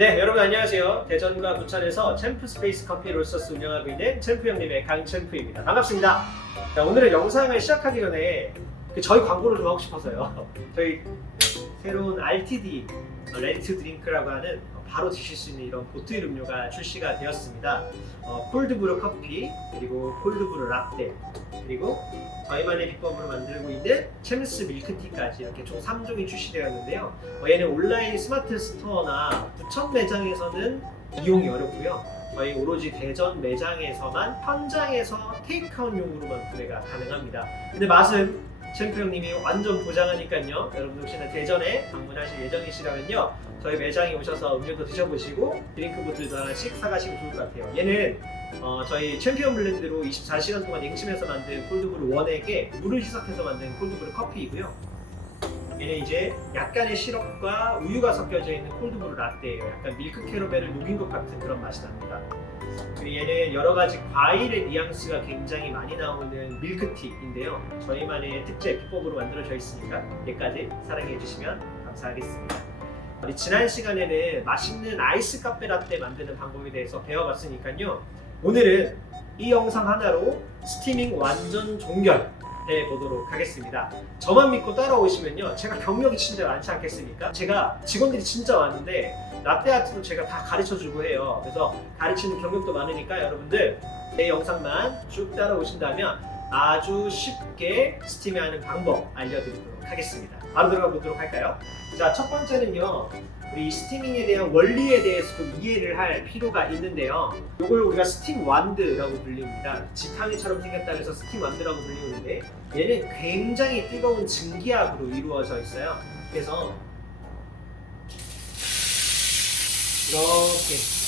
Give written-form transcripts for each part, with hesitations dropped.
네, 여러분 안녕하세요. 대전과 부천에서 챔프 스페이스 커피 로스터스 운영하고 있는 챔프 형님의 강챔프입니다. 반갑습니다. 자, 오늘은 영상을 시작하기 전에 저희 광고를 좀 하고 싶어서요. 저희 새로운 RTD 레디 투 드링크라고 하는 바로 드실 수 있는 이런 보틀 음료가 출시가 되었습니다. 콜드브루 커피, 그리고 콜드브루 라떼, 그리고 저희만의 비법으로 만들고 있는 챔스 밀크티까지 이렇게 총 3종이 출시되었는데요. 얘는 온라인 스마트 스토어나 부천 매장에서는 이용이 어렵고요. 저희 오로지 대전 매장에서만 현장에서 테이크아웃용으로만 구매가 가능합니다. 근데 맛은 챔프 형님이 완전 보장하니까요. 여러분 혹시나 대전에 방문하실 예정이시라면요, 저희 매장에 오셔서 음료도 드셔보시고 드링크 보틀도 하나씩 사가시면 좋을 것 같아요. 얘는 저희 챔피언 블렌드로 24시간 동안 냉심해서 만든 콜드브루 원액에 물을 희석해서 만든 콜드브루 커피이고요. 얘는 이제 약간의 시럽과 우유가 섞여져 있는 콜드브루 라떼예요. 약간 밀크 캐러멜을 녹인 것 같은 그런 맛이 납니다. 그리고 얘는 여러 가지 과일의 뉘앙스가 굉장히 많이 나오는 밀크티인데요. 저희만의 특제 비법으로 만들어져 있으니까 얘까지 사랑해 주시면 감사하겠습니다. 우리 지난 시간에는 맛있는 아이스 카페 라떼 만드는 방법에 대해서 배워봤으니까요. 오늘은 이 영상 하나로 스티밍 완전 종결해 보도록 하겠습니다. 저만 믿고 따라오시면요, 제가 경력이 진짜 많지 않겠습니까? 제가 직원들이 진짜 많은데 라떼 아트도 제가 다 가르쳐주고 해요. 그래서 가르치는 경력도 많으니까 여러분들 제 영상만 쭉 따라오신다면 아주 쉽게 스티밍하는 방법 알려드리도록 하겠습니다. 바로 들어가 보도록 할까요? 자, 첫 번째는요, 우리 스티밍에 대한 원리에 대해서 좀 이해를 할 필요가 있는데요. 이걸 우리가 스팀 완드라고 불립니다. 지팡이처럼 생겼다 해서 스팀 완드라고 불리는데, 얘는 굉장히 뜨거운 증기압으로 이루어져 있어요. 그래서 이렇게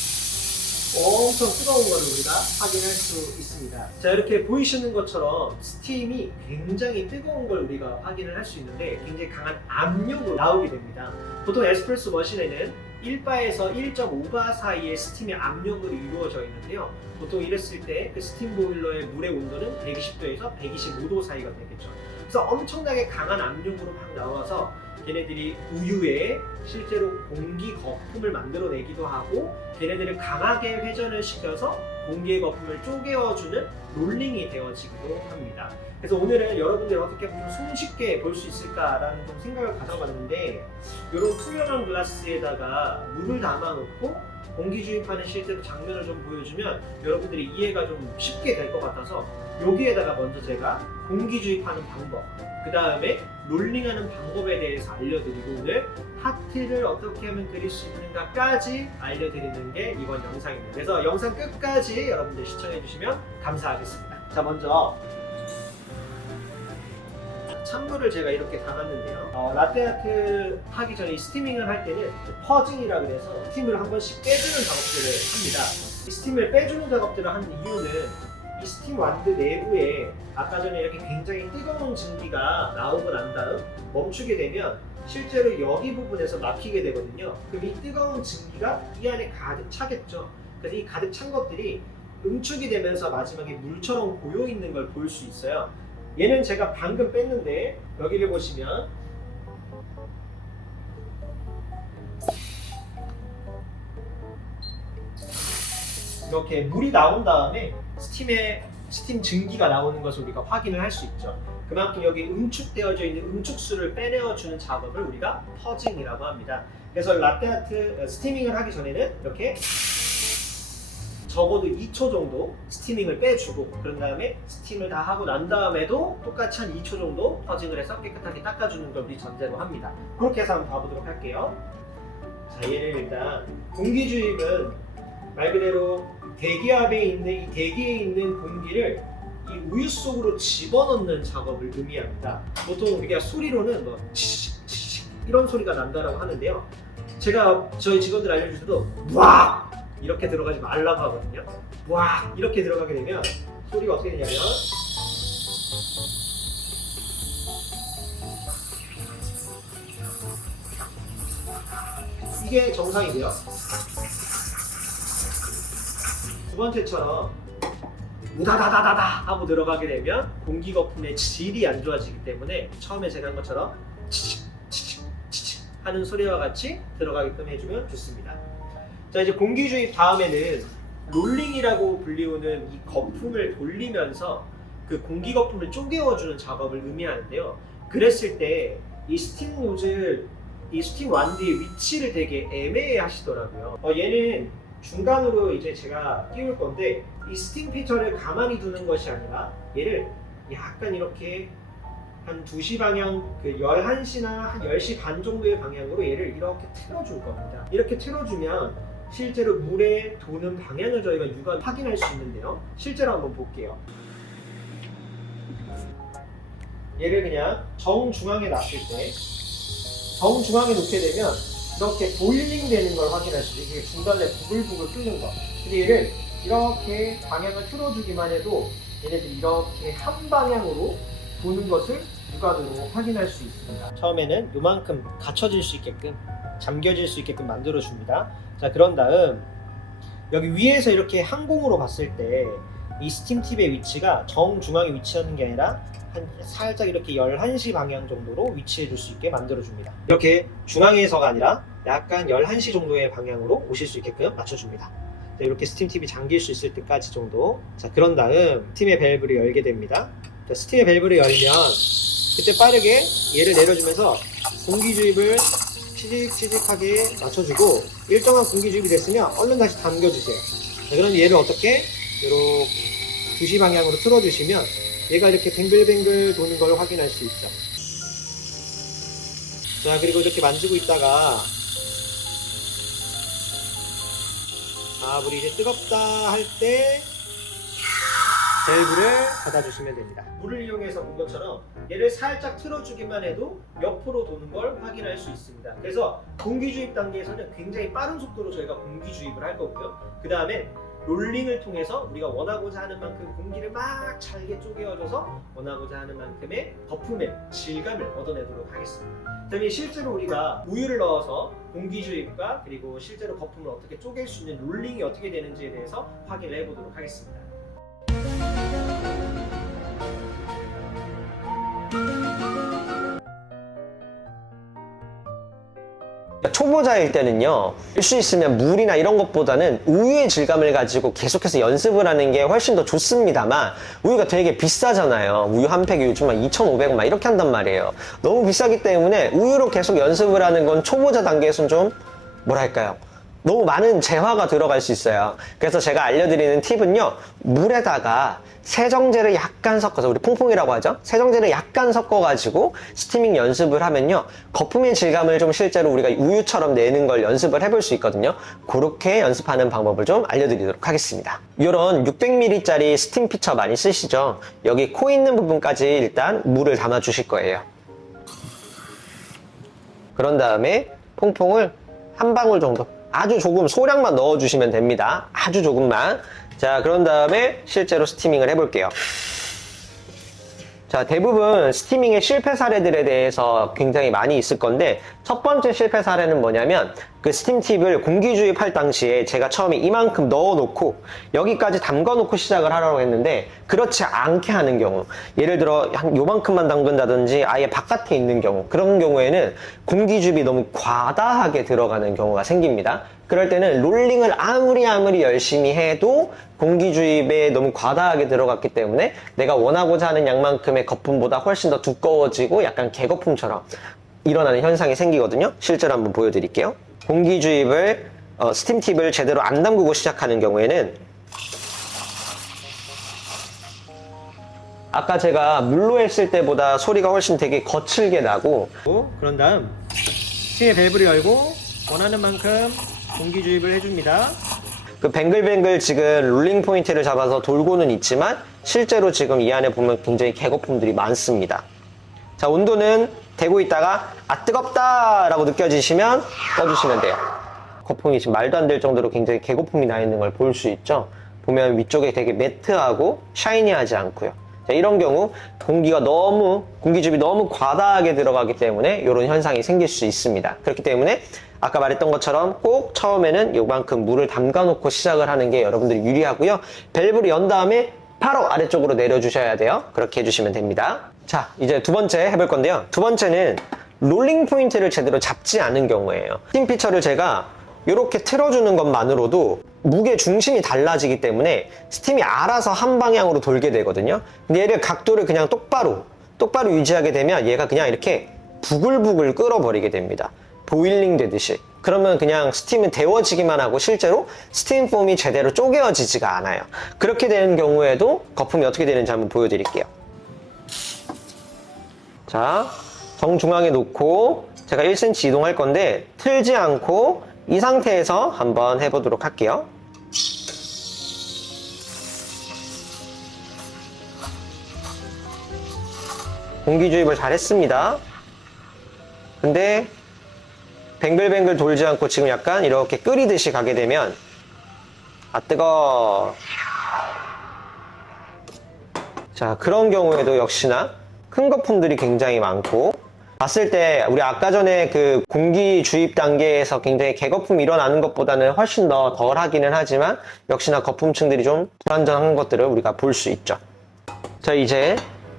엄청 뜨거운 거를 우리가 확인할 수 있습니다. 자, 이렇게 보이시는 것처럼 스팀이 굉장히 뜨거운 걸 우리가 확인을 할 수 있는데 굉장히 강한 압력으로 나오게 됩니다. 보통 에스프레소 머신에는 1바에서 1.5바 사이의 스팀의 압력으로 이루어져 있는데요. 보통 이랬을 때 그 스팀 보일러의 물의 온도는 120도에서 125도 사이가 되겠죠. 그래서 엄청나게 강한 압력으로 막 나와서 걔네들이 우유에 실제로 공기 거품을 만들어내기도 하고, 걔네들을 강하게 회전을 시켜서 공기의 거품을 쪼개어주는 롤링이 되어지기도 합니다. 그래서 오늘은 여러분들이 어떻게 좀 손쉽게 볼 수 있을까라는 좀 생각을 가져봤는데, 이런 투명한 글라스에다가 물을 담아놓고 공기 주입하는 실제로 장면을 좀 보여주면 여러분들이 이해가 좀 쉽게 될 것 같아서, 여기에다가 먼저 제가 공기 주입하는 방법, 그 다음에 롤링하는 방법에 대해서 알려드리고, 오늘 하트를 어떻게 하면 그릴 수 있는가까지 알려드리는 게 이번 영상입니다. 그래서 영상 끝까지 여러분들 시청해주시면 감사하겠습니다. 자, 먼저 찬물을 제가 이렇게 담았는데요. 라떼 아트 하기 전에 스티밍을 할 때는 퍼징이라 그래서 스팀을 한 번씩 빼주는 작업들을 합니다. 이 스팀을 빼주는 작업들을 하는 이유는 이 스팀 완드 내부에 아까 전에 이렇게 굉장히 뜨거운 증기가 나오고 난 다음 멈추게 되면 실제로 여기 부분에서 막히게 되거든요. 그럼 이 뜨거운 증기가 이 안에 가득 차겠죠. 그래서 이 가득 찬 것들이 응축이 되면서 마지막에 물처럼 고여 있는 걸 볼 수 있어요. 얘는 제가 방금 뺐는데 여기를 보시면 이렇게 물이 나온 다음에 스팀 증기가 나오는 것을 우리가 확인을 할 수 있죠. 그만큼 여기 응축되어져 있는 응축수를 빼내어주는 작업을 우리가 퍼징이라고 합니다. 그래서 라떼 아트 스티밍을 하기 전에는 이렇게 적어도 2초 정도 스티밍을 빼주고, 그런 다음에 스팀을 다 하고 난 다음에도 똑같이 한 2초 정도 퍼징을 해서 깨끗하게 닦아주는 걸 우리 전제로 합니다. 그렇게 해서 한번 봐보도록 할게요. 자, 얘를 일단 공기 주입은 말 그대로 대기압에 있는 이 대기에 있는 공기를 이 우유 속으로 집어넣는 작업을 의미합니다. 보통 우리가 소리로는 뭐 치식 치식 이런 소리가 난다라고 하는데요. 제가 저희 직원들 알려주셔도 와 이렇게 들어가지 말라고 하거든요. 와 이렇게 들어가게 되면 소리가 어떻게 되냐면 이게 정상이고요. 두 번째처럼 우다다다다다 하고 들어가게 되면 공기 거품의 질이 안 좋아지기 때문에 처음에 제가 한 것처럼 치칙 치칙 치칙 하는 소리와 같이 들어가게끔 해주면 좋습니다. 자, 이제 공기 주입 다음에는 롤링이라고 불리우는 이 거품을 돌리면서 그 공기 거품을 쪼개어주는 작업을 의미하는데요. 그랬을 때 이 스팀 노즐, 이 스팀 완드의 위치를 되게 애매해 하시더라고요. 얘는 중간으로 이제 제가 끼울 건데 이 스팀 피터를 가만히 두는 것이 아니라 얘를 약간 이렇게 한 2시 방향, 그 11시나 한 10시 반 정도의 방향으로 얘를 이렇게 틀어줄 겁니다. 이렇게 틀어주면 실제로 물에 도는 방향을 저희가 육안 확인할 수 있는데요. 실제로 한번 볼게요. 얘를 그냥 정중앙에 놨을 때, 정중앙에 놓게 되면 이렇게 보일링 되는 걸 확인할 수 있어요. 이게 중간에 부글부글 끓는 거. 근데 얘를 이렇게 방향을 틀어주기만 해도 얘네들이 이렇게 한 방향으로 도는 것을 육안으로 확인할 수 있습니다. 처음에는 요만큼 닫혀질 수 있게끔, 잠겨질 수 있게끔 만들어 줍니다. 자, 그런 다음 여기 위에서 이렇게 항공으로 봤을 때 이 스팀 팁의 위치가 정중앙에 위치하는 게 아니라 한 살짝 이렇게 11시 방향 정도로 위치해 줄 수 있게 만들어 줍니다. 이렇게 중앙에서가 아니라 약간 11시 정도의 방향으로 오실 수 있게끔 맞춰줍니다. 자, 이렇게 스팀 팁이 잠길 수 있을 때까지 정도. 자, 그런 다음 스팀의 밸브를 열게 됩니다. 자, 스팀의 밸브를 열면 그때 빠르게 얘를 내려주면서 공기 주입을 치직치직하게 맞춰주고 일정한 공기 주입이 됐으면 얼른 다시 담겨주세요. 자, 그럼 얘를 어떻게? 이렇게 2시 방향으로 틀어주시면 얘가 이렇게 뱅글뱅글 도는 걸 확인할 수 있죠. 자, 그리고 이렇게 만지고 있다가 물이 이제 뜨겁다 할 때 밸브를 닫아주시면 됩니다. 물을 이용해서 본 것처럼 얘를 살짝 틀어주기만 해도 옆으로 도는 걸 확인할 수 있습니다. 그래서 공기 주입 단계에서는 굉장히 빠른 속도로 저희가 공기 주입을 할 거고요. 그 다음에 롤링을 통해서 우리가 원하고자 하는 만큼 공기를 막 잘게 쪼개어줘서 원하고자 하는 만큼의 거품의 질감을 얻어내도록 하겠습니다. 그다음에 실제로 우리가 우유를 넣어서 공기 주입과 그리고 실제로 거품을 어떻게 쪼갤 수 있는 롤링이 어떻게 되는지에 대해서 확인을 해보도록 하겠습니다. 초보자일 때는요, 할 수 있으면 물이나 이런 것보다는 우유의 질감을 가지고 계속해서 연습을 하는 게 훨씬 더 좋습니다만 우유가 되게 비싸잖아요. 우유 한 팩이 요즘 막 2,500원 막 이렇게 한단 말이에요. 너무 비싸기 때문에 우유로 계속 연습을 하는 건 초보자 단계에서는 좀 뭐랄까요, 너무 많은 재화가 들어갈 수 있어요. 그래서 제가 알려드리는 팁은요, 물에다가 세정제를 약간 섞어서, 우리 퐁퐁이라고 하죠? 세정제를 약간 섞어가지고 스티밍 연습을 하면요, 거품의 질감을 좀 실제로 우리가 우유처럼 내는 걸 연습을 해볼 수 있거든요. 그렇게 연습하는 방법을 좀 알려드리도록 하겠습니다. 이런 600ml 짜리 스팀 피처 많이 쓰시죠? 여기 코 있는 부분까지 일단 물을 담아 주실 거예요. 그런 다음에 퐁퐁을 한 방울 정도, 아주 조금 소량만 넣어주시면 됩니다. 아주 조금만. 자, 그런 다음에 실제로 스티밍을 해볼게요. 자, 대부분 스티밍의 실패 사례들에 대해서 굉장히 많이 있을 건데, 첫 번째 실패 사례는 뭐냐면 그 스팀 팁을 공기 주입할 당시에 제가 처음에 이만큼 넣어놓고 여기까지 담가놓고 시작을 하려고 했는데 그렇지 않게 하는 경우, 예를 들어 한 요만큼만 담근다든지 아예 바깥에 있는 경우, 그런 경우에는 공기 주입이 너무 과다하게 들어가는 경우가 생깁니다. 그럴 때는 롤링을 아무리 열심히 해도 공기 주입에 너무 과다하게 들어갔기 때문에 내가 원하고자 하는 양만큼의 거품보다 훨씬 더 두꺼워지고 약간 개거품처럼 일어나는 현상이 생기거든요. 실제로 한번 보여드릴게요. 공기 주입을 스팀 팁을 제대로 안 담그고 시작하는 경우에는 아까 제가 물로 했을 때보다 소리가 훨씬 되게 거칠게 나고, 그런 다음 스팀의 밸브를 열고 원하는 만큼 공기 주입을 해줍니다. 그 뱅글뱅글 지금 롤링 포인트를 잡아서 돌고는 있지만 실제로 지금 이 안에 보면 굉장히 개거품들이 많습니다. 자, 온도는 되고 있다가 뜨겁다 라고 느껴지시면 꺼주시면 돼요. 거품이 지금 말도 안 될 정도로 굉장히 개거품이 나 있는 걸 볼 수 있죠. 보면 위쪽에 되게 매트하고 샤이니하지 않고요. 자, 이런 경우 공기 주입이 너무 과다하게 들어가기 때문에 이런 현상이 생길 수 있습니다. 그렇기 때문에 아까 말했던 것처럼 꼭 처음에는 요만큼 물을 담가 놓고 시작을 하는 게 여러분들이 유리하고요. 밸브를 연 다음에 바로 아래쪽으로 내려주셔야 돼요. 그렇게 해주시면 됩니다. 자, 이제 두 번째 해볼 건데요. 두 번째는 롤링 포인트를 제대로 잡지 않은 경우예요. 스팀 피처를 제가 이렇게 틀어주는 것만으로도 무게 중심이 달라지기 때문에 스팀이 알아서 한 방향으로 돌게 되거든요. 근데 얘를 각도를 그냥 똑바로 유지하게 되면 얘가 그냥 이렇게 부글부글 끓어버리게 됩니다. 보일링 되듯이. 그러면 그냥 스팀은 데워지기만 하고 실제로 스팀 폼이 제대로 쪼개어지지가 않아요. 그렇게 되는 경우에도 거품이 어떻게 되는지 한번 보여드릴게요. 자, 정중앙에 놓고 제가 1cm 이동할 건데 틀지 않고 이 상태에서 한번 해보도록 할게요. 공기 주입을 잘 했습니다. 근데 뱅글뱅글 돌지 않고 지금 약간 이렇게 끓이듯이 가게 되면 아 뜨거. 자, 그런 경우에도 역시나 큰 거품들이 굉장히 많고 봤을 때 우리 아까 전에 그 공기 주입 단계에서 굉장히 개거품이 일어나는 것보다는 훨씬 더 덜 하기는 하지만 역시나 거품층들이 좀 불안정한 것들을 우리가 볼 수 있죠. 자, 이제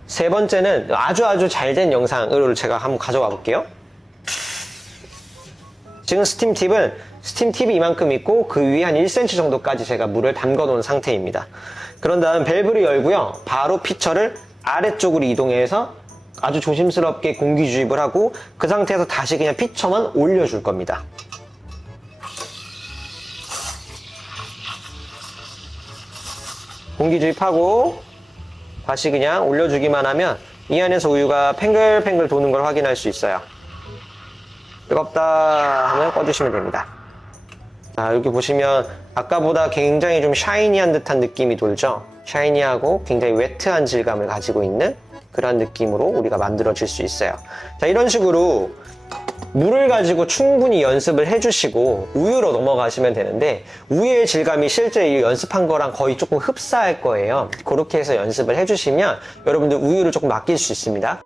세 번째는 아주 잘 된 영상을 제가 한번 가져와 볼게요. 지금 스팀 팁이 이만큼 있고 그 위에 한 1cm 정도까지 제가 물을 담궈 놓은 상태입니다. 그런 다음 밸브를 열고요. 바로 피처를 아래쪽으로 이동해서 아주 조심스럽게 공기 주입을 하고 그 상태에서 다시 그냥 피처만 올려줄 겁니다. 공기 주입하고 다시 그냥 올려주기만 하면 이 안에서 우유가 팽글팽글 도는 걸 확인할 수 있어요. 뜨겁다 하면 꺼주시면 됩니다. 자, 이렇게 보시면 아까보다 굉장히 좀 샤이니한 듯한 느낌이 돌죠. 샤이니하고 굉장히 웨트한 질감을 가지고 있는 그런 느낌으로 우리가 만들어질 수 있어요. 자, 이런 식으로 물을 가지고 충분히 연습을 해주시고 우유로 넘어가시면 되는데 우유의 질감이 실제 이 연습한 거랑 거의 조금 흡사할 거예요. 그렇게 해서 연습을 해주시면 여러분들 우유를 조금 아낄 수 있습니다.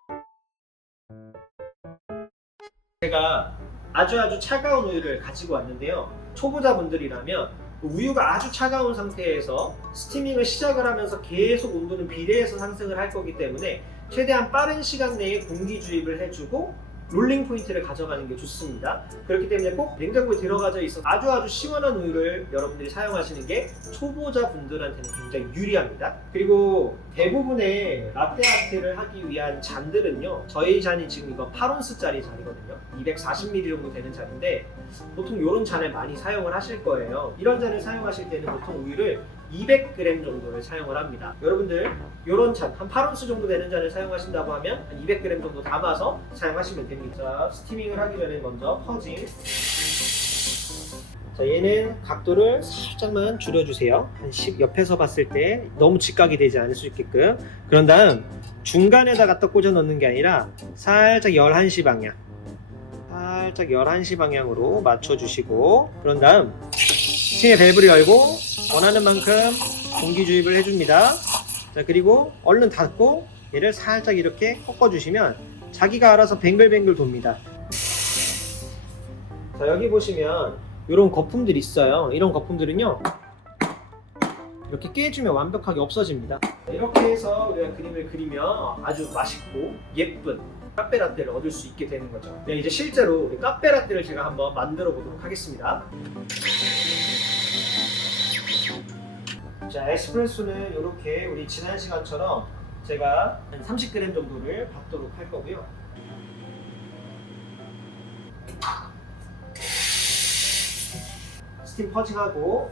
제가 아주 차가운 우유를 가지고 왔는데요. 초보자분들이라면 우유가 아주 차가운 상태에서 스티밍을 시작을 하면서 계속 온도는 비례해서 상승을 할 거기 때문에 최대한 빠른 시간 내에 공기 주입을 해주고 롤링 포인트를 가져가는 게 좋습니다. 그렇기 때문에 꼭 냉장고에 들어가져 있어 아주 시원한 우유를 여러분들이 사용하시는 게 초보자분들한테는 굉장히 유리합니다. 그리고 대부분의 라떼 아트를 하기 위한 잔들은요, 저희 잔이 지금 이거 8온스짜리 잔이거든요. 240ml 정도 되는 잔인데 보통 이런 잔을 많이 사용을 하실 거예요. 이런 잔을 사용하실 때는 보통 우유를 200g 정도를 사용을 합니다. 여러분들 이런 잔, 한 8온스 정도 되는 잔을 사용하신다고 하면 한 200g 정도 담아서 사용하시면 됩니다. 자, 스티밍을 하기 전에 먼저 퍼짐. 자, 얘는 각도를 살짝만 줄여주세요. 한 10, 옆에서 봤을 때 너무 직각이 되지 않을 수 있게끔. 그런 다음 중간에다 갖다 꽂아 넣는 게 아니라 살짝 11시 방향, 살짝 11시 방향으로 맞춰주시고, 그런 다음 스팀의 밸브를 열고 원하는 만큼 공기 주입을 해줍니다. 자, 그리고 얼른 닫고 얘를 살짝 이렇게 꺾어주시면 자기가 알아서 뱅글뱅글 돕니다. 자, 여기 보시면 이런 거품들이 있어요. 이런 거품들은요, 이렇게 깨주면 완벽하게 없어집니다. 이렇게 해서 우리가 그림을 그리면 아주 맛있고 예쁜 카페라떼를 얻을 수 있게 되는 거죠. 네, 이제 실제로 우리 카페라떼를 제가 한번 만들어 보도록 하겠습니다. 자, 에스프레소는 이렇게 우리 지난 시간처럼 제가 한 30g 정도를 받도록 할 거고요. 스팀 퍼징하고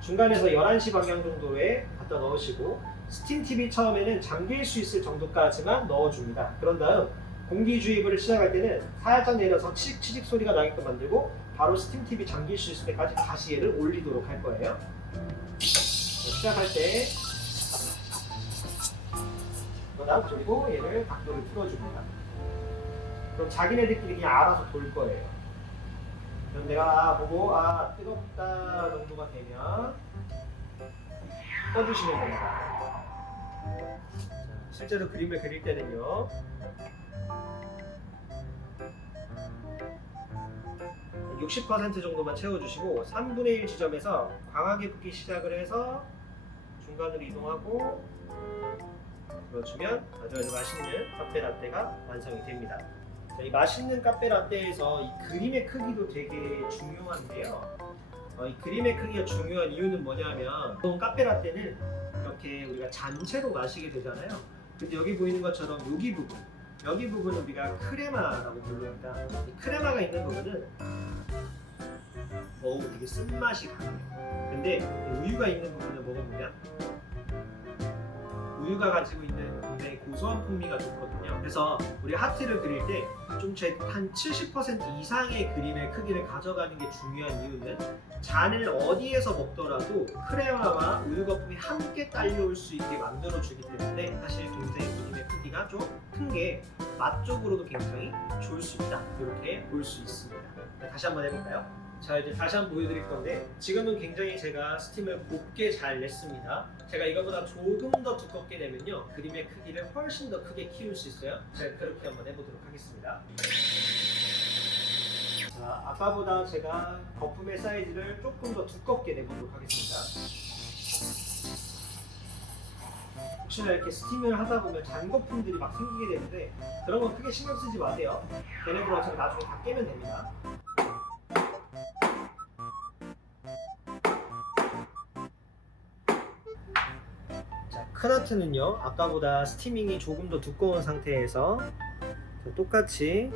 중간에서 11시 방향 정도에 갖다 넣으시고 스팀 팁이 처음에는 잠길 수 있을 정도까지만 넣어줍니다. 그런 다음 공기 주입을 시작할 때는 살짝 내려서 치직 소리가 나게끔 만들고 바로 스팀 팁이 잠길 수 있을 때까지 다시 얘를 올리도록 할 거예요. 시작할 때 그리고 얘를 각도를 틀어줍니다. 그럼 자기네들끼리 그냥 알아서 돌 거예요. 그럼 내가 보고 뜨겁다 정도가 되면 꺼주시면 됩니다. 자, 실제로 그림을 그릴 때는요, 60% 정도만 채워주시고 3분의 1 지점에서 강하게 붓기 시작을 해서 중간으로 이동하고 불어주면 아주 맛있는 카페 라떼가 완성이 됩니다. 이 맛있는 카페라떼에서 이 그림의 크기도 되게 중요한데요. 이 그림의 크기가 중요한 이유는 뭐냐면 보통 카페라떼는 이렇게 우리가 잔채로 마시게 되잖아요. 근데 여기 보이는 것처럼 여기 부분은 우리가 크레마라고 부릅니다. 이 크레마가 있는 부분은 먹으면 되게 쓴맛이 강해요. 근데 우유가 있는 부분을 먹어보면 우유가 가지고 있는 굉장히 고소한 풍미가 좋거든요. 그래서 우리 하트를 그릴 때 좀 한 70% 이상의 그림의 크기를 가져가는 게 중요한 이유는 잔을 어디에서 먹더라도 크레마와 우유 거품이 함께 딸려올 수 있게 만들어주기 때문에 사실 굉장히 그림의 크기가 좀 큰 게 맛 쪽으로도 굉장히 좋을 수 있다. 이렇게 볼 수 있습니다. 다시 한번 해볼까요? 자, 이제 다시 한번 보여드릴 건데 지금은 굉장히 제가 스팀을 곱게 잘 냈습니다. 제가 이거보다 조금 더 두껍게 내면요 그림의 크기를 훨씬 더 크게 키울 수 있어요. 제가 그렇게 한번 해보도록 하겠습니다. 자, 아까보다 제가 거품의 사이즈를 조금 더 두껍게 내보도록 하겠습니다. 혹시나 이렇게 스팀을 하다 보면 잔거품들이 막 생기게 되는데 그런 건 크게 신경 쓰지 마세요. 걔네들 어차피 나중에 다 깨면 됩니다. 큰 하트는요 아까보다 스티밍이 조금 더 두꺼운 상태에서 똑같이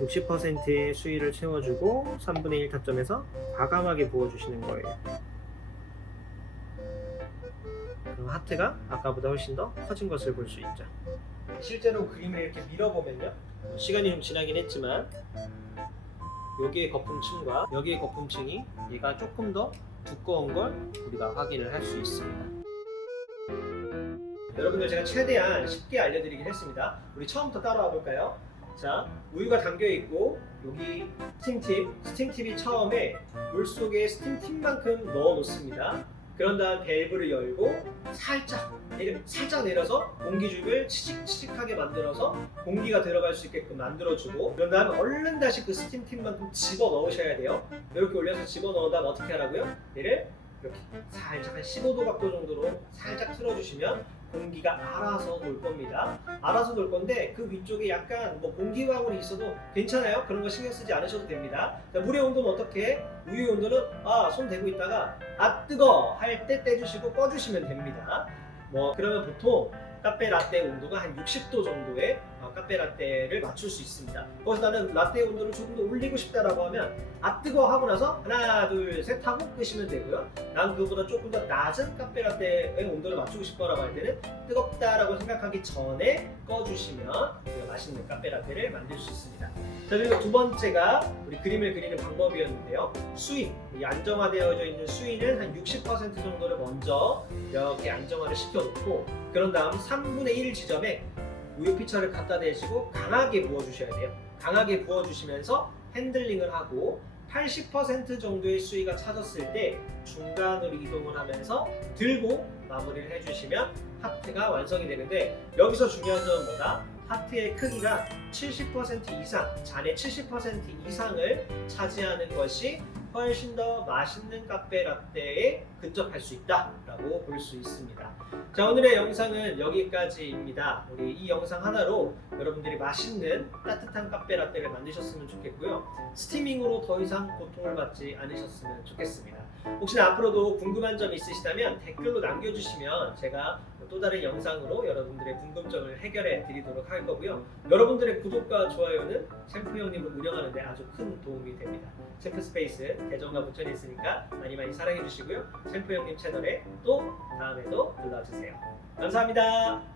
60%의 수위를 채워주고 3분의 1 타점에서 과감하게 부어주시는 거예요. 그럼 하트가 아까보다 훨씬 더 커진 것을 볼 수 있죠. 실제로 그림을 이렇게 밀어보면요 시간이 좀 지나긴 했지만 여기의 거품층과 여기의 거품층이 얘가 조금 더 두꺼운 걸 우리가 확인을 할 수 있습니다. 여러분들 제가 최대한 쉽게 알려드리긴 했습니다. 우리 처음부터 따라와 볼까요? 자, 우유가 담겨 있고 여기 스팀팁이 처음에 물속에 스팀팁만큼 넣어 놓습니다. 그런 다음 밸브를 열고 살짝 내려서 공기죽을 치직치직하게 만들어서 공기가 들어갈 수 있게끔 만들어주고 그런 다음 얼른 다시 그 스팀팁만큼 집어 넣으셔야 돼요. 이렇게 올려서 집어 넣은 다음 어떻게 하라고요? 얘를 이렇게 살짝 한 15도 각도 정도로 살짝 틀어주시면 공기가 알아서 돌 겁니다. 알아서 돌 건데 그 위쪽에 약간 뭐 공기 방울이 있어도 괜찮아요. 그런 거 신경 쓰지 않으셔도 됩니다. 자, 물의 온도는 어떻게? 우유의 온도는 손 대고 있다가 뜨거 할 때 떼주시고 꺼주시면 됩니다. 그러면 보통 카페 라떼 온도가 한 60도 정도의 카페 라떼를 맞출 수 있습니다. 거기서 나는 라떼 온도를 조금 더 올리고 싶다라고 하면 뜨거워 하고 나서 하나 둘 셋 하고 끄시면 되고요. 난 그거보다 조금 더 낮은 카페 라떼의 온도를 맞추고 싶다라고 할 때는 뜨겁다라고 생각하기 전에 꺼주시면 우리가 맛있는 카페 라떼를 만들 수 있습니다. 자, 그리고 두 번째가 우리 그림을 그리는 방법이었는데요. 수위, 이 안정화되어져 있는 수위는 한 60% 정도를 먼저 이렇게 안정화를 시켜놓고 그런 다음 3분의 1 지점에 우유 피처를 갖다 대시고 강하게 부어주셔야 돼요. 강하게 부어주시면서 핸들링을 하고 80% 정도의 수위가 차졌을 때 중간으로 이동을 하면서 들고 마무리를 해주시면 하트가 완성이 되는데 여기서 중요한 점은 뭐다? 하트의 크기가 70% 이상, 잔의 70% 이상을 차지하는 것이 훨씬 더 맛있는 카페 라떼에 근접할 수 있다라고 볼 수 있습니다. 자, 오늘의 영상은 여기까지입니다. 우리 이 영상 하나로 여러분들이 맛있는 따뜻한 카페 라떼를 만드셨으면 좋겠고요. 스티밍으로 더 이상 고통을 받지 않으셨으면 좋겠습니다. 혹시나 앞으로도 궁금한 점 있으시다면 댓글로 남겨주시면 제가 또 다른 영상으로 여러분들의 궁금점을 해결해 드리도록 할 거고요. 여러분들의 구독과 좋아요는 챔프 형님을 운영하는 데 아주 큰 도움이 됩니다. 챔프 스페이스 대전과 부천에 있으니까 많이 사랑해 주시고요. 챔프 형님 채널에 또 다음에도 놀러주세요. 감사합니다.